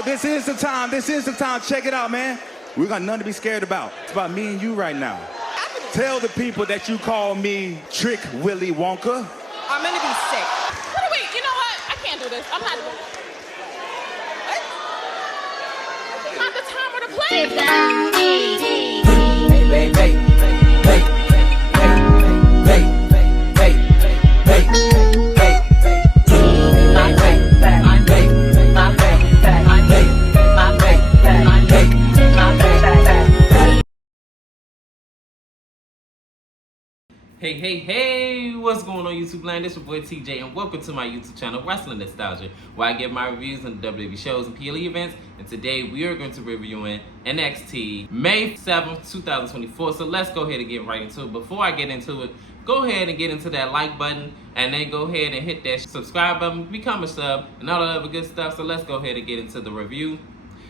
Yo, this is the time. This is the time. Check it out, man. We got nothing to be scared about. It's about me and you right now. Tell the people that you call me Trick Willy Wonka. I'm gonna be sick. Wait, you know what? I can't do this. I'm not doing this. What? Not the time or the place. Hey, what's going on YouTube land? It's your boy TJ and welcome to my YouTube channel, Wrestling Nostalgia, where I give my reviews on WWE shows and PLE events. And today we are going to be reviewing NXT May 7th, 2024. So let's go ahead and get right into it. Before I get into it, go ahead and get into that like button and then go ahead and hit that subscribe button, become a sub, and all that other good stuff. So let's go ahead and get into the review.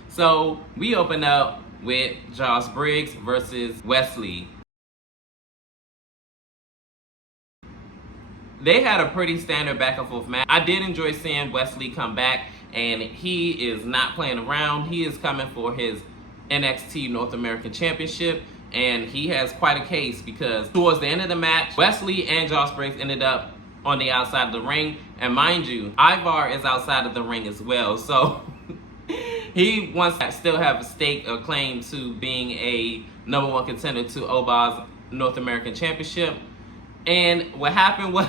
So we open up with Josh Briggs versus Wesley. They had a pretty standard back and forth match. I did enjoy seeing Wesley come back, and he is not playing around. He is coming for his NXT North American Championship, and he has quite a case because towards the end of the match, Wesley and Josh Briggs ended up on the outside of the ring. And mind you, Ivar is outside of the ring as well. So he wants to still have a stake or claim to being a #1 contender to Oba's North American Championship. And what happened was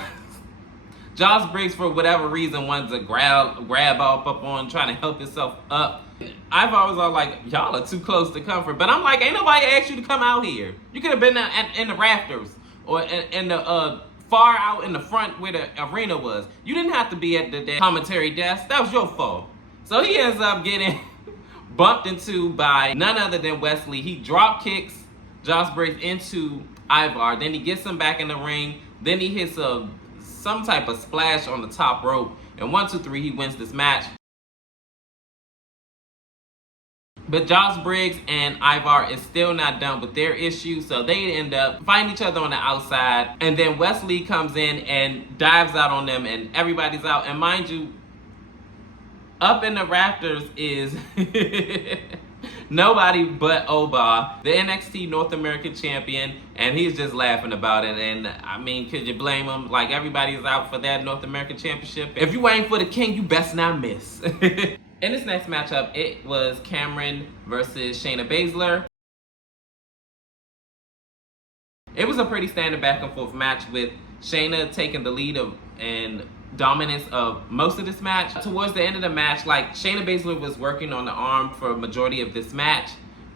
Josh Briggs, for whatever reason, wanted to grab up on trying to help himself up. I've always all like, y'all are too close to comfort. But I'm like, ain't nobody asked you to come out here. You could have been in the rafters or in the far out in the front where the arena was. You didn't have to be at the commentary desk. That was your fault. So he ends up getting bumped into by none other than Wesley. He drop kicks Josh Briggs into Ivar. Then he gets him back in the ring. Then he hits some type of splash on the top rope. And 1, 2, 3, he wins this match. But Josh Briggs and Ivar is still not done with their issue, so they end up fighting each other on the outside. And then Wesley comes in and dives out on them, and everybody's out. And mind you, up in the rafters is nobody but Oba, the NXT North American Champion, and he's just laughing about it. And I mean, could you blame him? Like, everybody's out for that North American Championship. If you ain't for the king, you best not miss. In this next matchup, it was Cameron versus Shayna Baszler. It was a pretty standard back and forth match with Shayna taking the lead and dominance of most of this match. Towards the end of the match, like, Shayna Baszler was working on the arm for a majority of this match,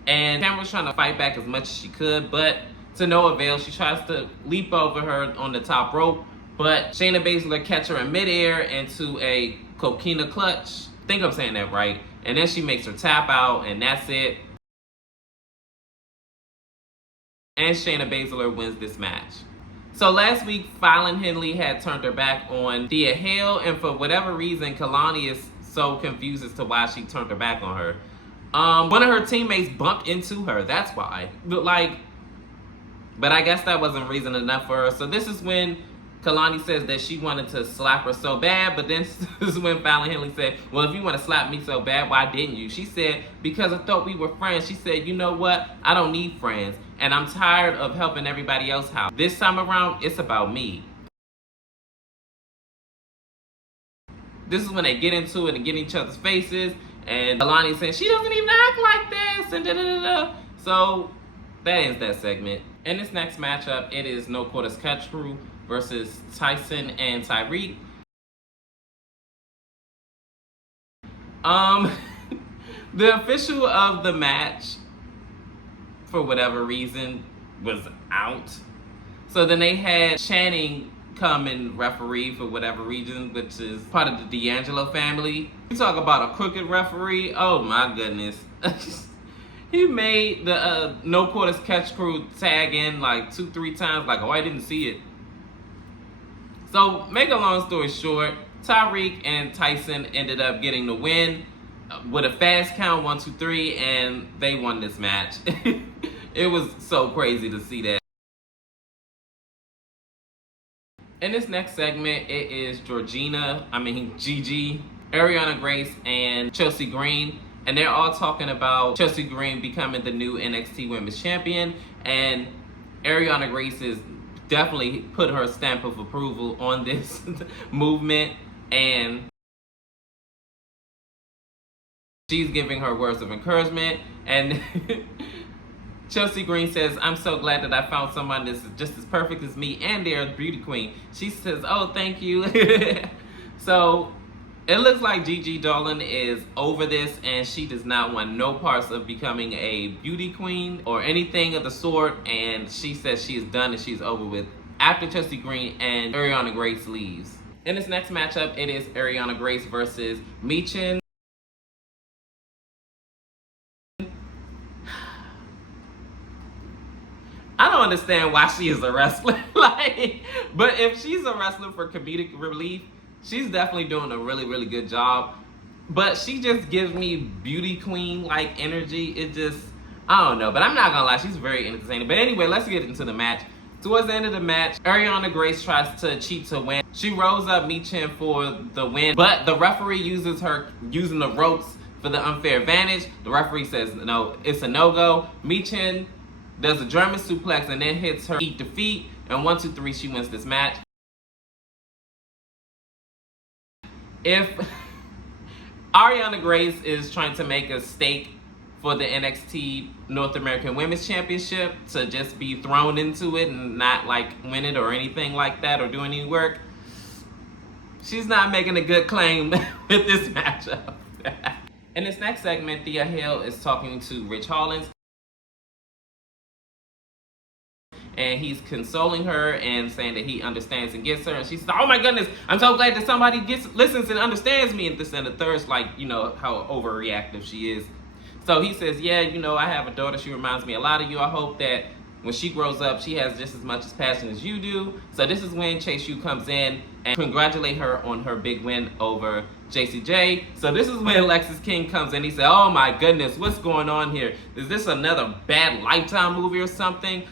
and Cameron was trying to fight back as much as she could, but to no avail. She tries to leap over her on the top rope, but Shayna Baszler catch her in midair into a coquina clutch. I think I'm saying that right. And then she makes her tap out, and that's it. And Shayna Baszler wins this match. So last week, Fallon Henley had turned her back on Thea Hale, and for whatever reason, Kalani is so confused as to why she turned her back on her. One of her teammates bumped into her, that's why. But I guess that wasn't reason enough for her. So this is when Kalani says that she wanted to slap her so bad, but then this is when Fallon Henley said, well, if you want to slap me so bad, why didn't you? She said, because I thought we were friends. She said, you know what? I don't need friends, and I'm tired of helping everybody else out. This time around, it's about me. This is when they get into it and get in each other's faces, and Kalani says, she doesn't even act like this, and da-da-da-da. So that ends that segment. In this next matchup, it is No Quarters Catch Crew versus Tyson and Tyreek. The official of the match, for whatever reason, was out. So then they had Channing come and referee for whatever reason, which is part of the D'Angelo family. You talk about a crooked referee, oh my goodness. He made the No Quarters Catch Crew tag in like 2-3 times, like, oh, I didn't see it. So, make a long story short, Tyreek and Tyson ended up getting the win with a fast count, 1, 2, 3, and they won this match. It was so crazy to see that. In this next segment, it is Gigi, Ariana Grace, and Chelsea Green. and they're all talking about Chelsea Green becoming the new NXT Women's Champion, and Ariana Grace is definitely put her stamp of approval on this movement, and she's giving her words of encouragement. And Chelsea Green says, "I'm so glad that I found someone that's just as perfect as me, and they're a beauty queen." She says, "Oh, thank you." So it looks like Gigi Dolan is over this, and she does not want no parts of becoming a beauty queen or anything of the sort, and she says she is done and she's over with after Chelsea Green and Ariana Grace leaves. In this next matchup, it is Ariana Grace versus Michin. I don't understand why she is a wrestler. But if she's a wrestler for comedic relief, she's definitely doing a really, really good job. But she just gives me beauty queen like energy. It just, I don't know. But I'm not gonna lie, she's very entertaining. But anyway, let's get into the match. Towards the end of the match, Ariana Grace tries to cheat to win. She rolls up Michin for the win, but the referee uses her using the ropes for the unfair advantage. The referee says no, it's a no-go. Michin does a German suplex and then hits her eat defeat, and 1, 2, 3, she wins this match. If Ariana Grace is trying to make a stake for the NXT North American Women's Championship to just be thrown into it and not like win it or anything like that or do any work, she's not making a good claim with this matchup. In this next segment, Thea Hale is talking to Rich Hollins, and he's consoling her and saying that he understands and gets her. And she says, "Oh my goodness, I'm so glad that somebody listens and understands me." And this and the third's like, you know, how overreactive she is. So he says, "Yeah, you know, I have a daughter. She reminds me a lot of you. I hope that when she grows up, she has just as much passion as you do." So this is when Chase U comes in and congratulate her on her big win over JCJ. So this is when Lexis King comes in. He said, "Oh my goodness, what's going on here? Is this another bad Lifetime movie or something?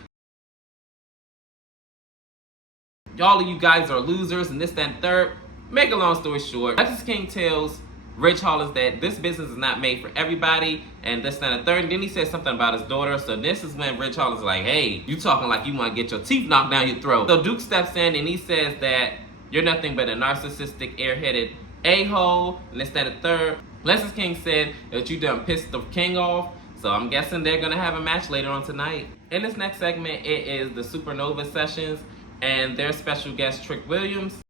All of you guys are losers," and this, that, and third. Make a long story short, Lexis King tells Rich Hollins that this business is not made for everybody, and this, that, and third. And then he says something about his daughter. So this is when Rich Hollins is like, "Hey, you talking like you want to get your teeth knocked down your throat." So Duke steps in and he says that you're nothing but a narcissistic, airheaded a-hole, and this, that, and third. Lexis King said that you done pissed the king off. So I'm guessing they're gonna have a match later on tonight. In this next segment, it is the Supernova Sessions and their special guest Trick Williams.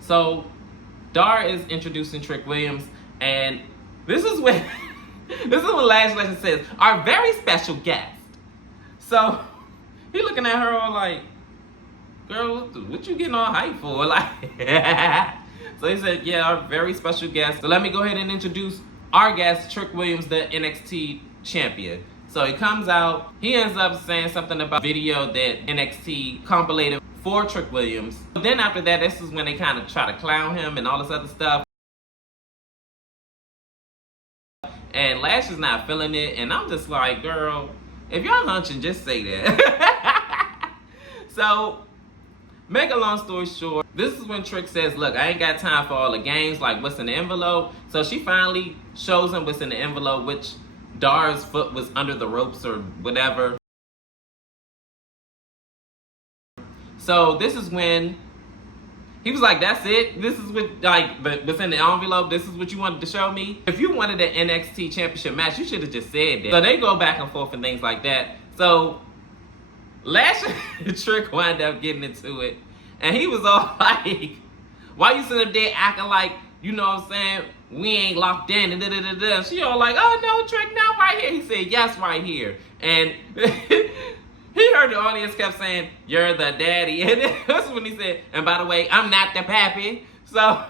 So Dar is introducing Trick Williams, and this is when Lash Legend says, "Our very special guest." So he looking at her all like, "Girl, what you getting all hype for?" Like, so he said, "Yeah, our very special guest. So let me go ahead and introduce our guest, Trick Williams, the NXT champion." So he comes out, he ends up saying something about video that NXT compilated for Trick Williams. But then after that, this is when they kind of try to clown him and all this other stuff. And Lash is not feeling it, and I'm just like, girl, if y'all hunching, just say that. So, make a long story short, this is when Trick says, "Look, I ain't got time for all the games, like what's in the envelope." So she finally shows him what's in the envelope, which Dar's foot was under the ropes or whatever. So this is when he was like, "That's it? This is what, like, what's in the envelope? This is what you wanted to show me? If you wanted an NXT championship match, you should have just said that." So they go back and forth and things like that. So Lash and Trick wind up getting into it. And he was all like, "Why you sitting up there acting like, you know what I'm saying, we ain't locked in," and da-da-da-da. She all like, "Oh no, Trick, not right here." He said, "Yes, right here." And he heard the audience kept saying, "You're the daddy." And that's when he said, "And by the way, I'm not the pappy." So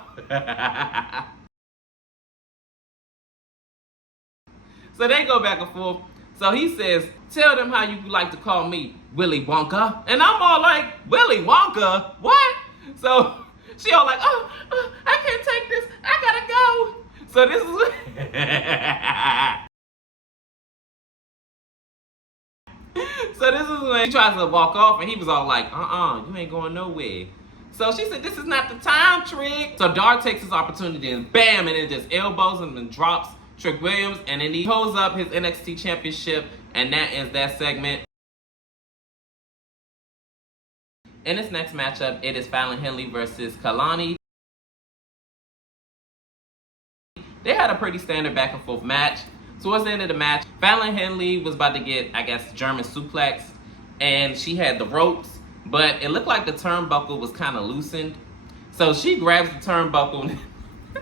so they go back and forth. So he says, "Tell them how you like to call me, Willy Wonka." And I'm all like, "Willy Wonka? What?" So she all like, "Oh, I can't take this. I gotta go." So this is so this is when he tries to walk off, and he was all like, "You ain't going nowhere." So she said, this is not the time, Trick. So Dar takes his opportunity and bam, and it just elbows him and drops Trick Williams. And then he holds up his NXT championship, and that ends that segment. In this next matchup, it is Fallon Henley versus Kalani. They had a pretty standard back and forth match. Towards the end of the match, Fallon Henley was about to get, I guess, German suplex, and she had the ropes, but it looked like the turnbuckle was kind of loosened. So she grabs the turnbuckle.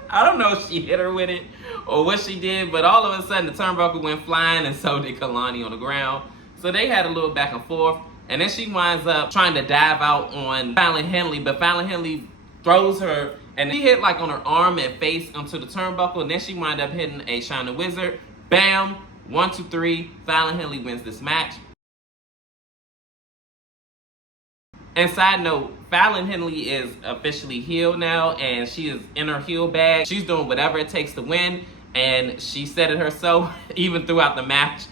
I don't know if she hit her with it or what she did, but all of a sudden the turnbuckle went flying, and so did Kalani on the ground. So they had a little back and forth, and then she winds up trying to dive out on Fallon Henley, but Fallon Henley throws her, and she hit like on her arm and face onto the turnbuckle, and then she wound up hitting a China Wizard. Bam! 1, 2, 3. Fallon Henley wins this match. And side note, Fallon Henley is officially heel now, and she is in her heel bag. She's doing whatever it takes to win, and she said it herself even throughout the match.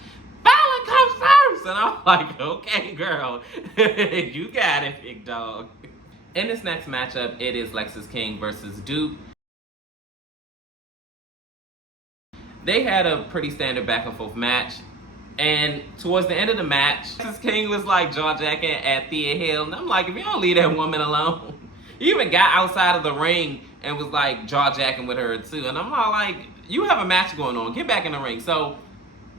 Fallon comes first! And I'm like, okay, girl. You got it, big dog. In this next matchup, it is Lexis King versus Duke. They had a pretty standard back and forth match. And towards the end of the match, Lexis King was like jaw-jacking at Thea Hill. And I'm like, if you don't leave that woman alone. He even got outside of the ring and was like jaw-jacking with her too. And I'm all like, you have a match going on. Get back in the ring. So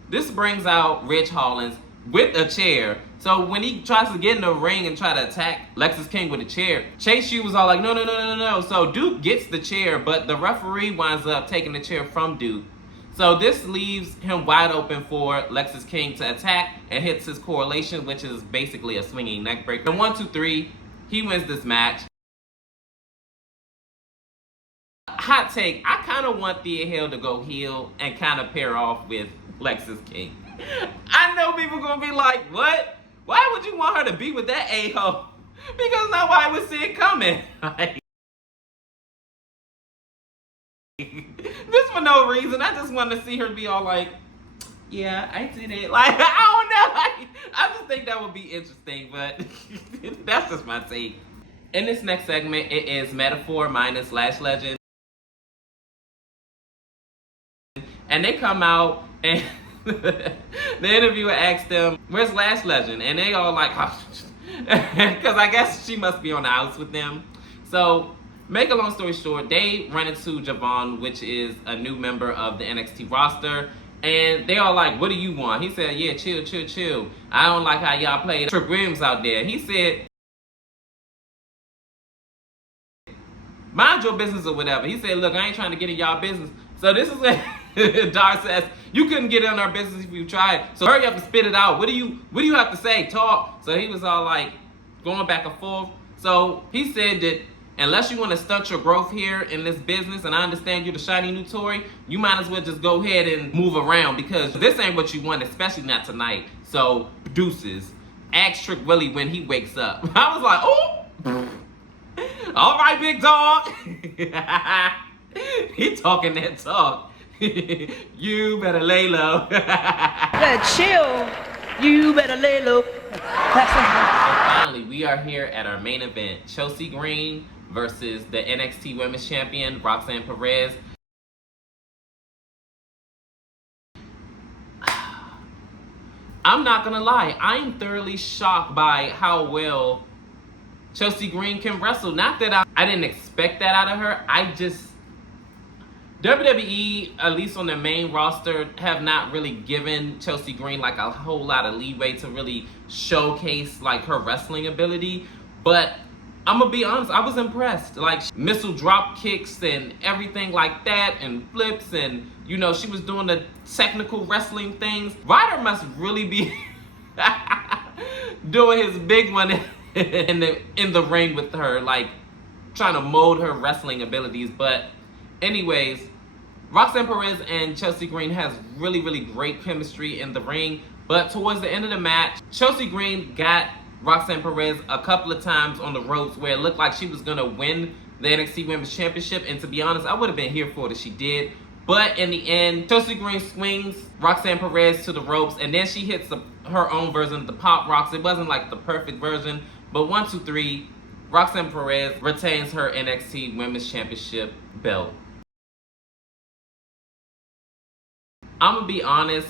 this brings out Ridge Hollins with a chair. So when he tries to get in the ring and try to attack Lexis King with a chair, Chase U was all like, no. So Duke gets the chair, but the referee winds up taking the chair from Duke. So this leaves him wide open for Lexis King to attack and hits his correlation, which is basically a swinging neck breaker. And 1, 2, 3, he wins this match. Hot take, I kind of want Thea Hill to go heel and kind of pair off with Lexis King. I know people are going to be like, what? Why would you want her to be with that a-hole? Because nobody would see it coming. This for no reason. I just want to see her be all like, yeah, I did it. Like, I don't know. I just think that would be interesting, but that's just my take. In this next segment, it is Metaphor minus Lash Legend. And they come out and the interviewer asked them, where's Lash Legend? And they all like, oh, because I guess she must be on the outs with them. So make a long story short, they run into Javon, which is a new member of the NXT roster, and they all like, what do you want? He said, yeah, chill. I don't like how y'all played Trick Williams out there. He said, mind your business or whatever. He said, look, I ain't trying to get in y'all business. So this is what Dar says, you couldn't get in our business if you tried. So hurry up and spit it out. What do you have to say? Talk. So he was all like going back and forth. So he said that unless you want to stunt your growth here in this business, and I understand you're the shiny new toy, you might as well just go ahead and move around, because this ain't what you want, especially not tonight. So deuces. Ask Trick Willie when he wakes up. I was like, oh, all right, big dog. He talking that talk. You better lay low. Better chill. You better lay low. Finally, we are here at our main event. Chelsea Green versus the NXT Women's Champion, Roxanne Perez. I'm not gonna lie, I'm thoroughly shocked by how well Chelsea Green can wrestle. Not that I didn't expect that out of her. WWE, at least on the main roster, have not really given Chelsea Green like a whole lot of leeway to really showcase like her wrestling ability. But I'm gonna be honest, I was impressed. Like missile drop kicks and everything like that, and flips, and you know, she was doing the technical wrestling things. Ryder must really be doing his big one in the ring with her, like trying to mold her wrestling abilities. But anyways, Roxanne Perez and Chelsea Green has really, really great chemistry in the ring. But towards the end of the match, Chelsea Green got Roxanne Perez a couple of times on the ropes where it looked like she was going to win the NXT Women's Championship. And to be honest, I would have been here for it if she did. But in the end, Chelsea Green swings Roxanne Perez to the ropes, and then she hits her own version of the pop rocks. It wasn't like the perfect version, but 1, 2, 3, Roxanne Perez retains her NXT Women's Championship belt. I'm gonna be honest,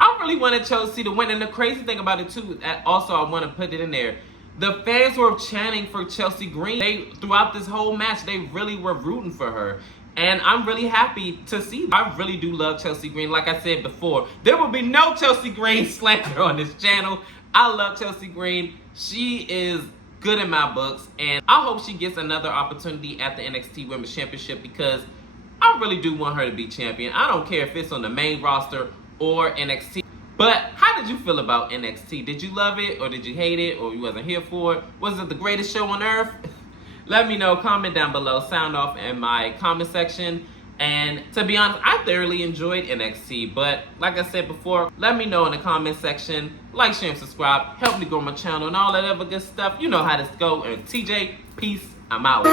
I really wanted Chelsea to win, and the crazy thing about it too, also I want to put it in there, the fans were chanting for Chelsea Green. Throughout this whole match, they really were rooting for her. And I'm really happy to see. I really do love Chelsea Green. Like I said before, there will be no Chelsea Green slander on this channel. I love Chelsea Green. She is good in my books, and I hope she gets another opportunity at the NXT Women's Championship, because I really do want her to be champion. I don't care if it's on the main roster or NXT. But how did you feel about NXT? Did you love it, or did you hate it, or you wasn't here for it? Was it the greatest show on earth? Let me know, comment down below, sound off in my comment section. And to be honest, I thoroughly enjoyed NXT, but like I said before, let me know in the comment section. Like, share, and subscribe. Help me grow my channel and all that other good stuff. You know how this go. And TJ, peace. I'm out.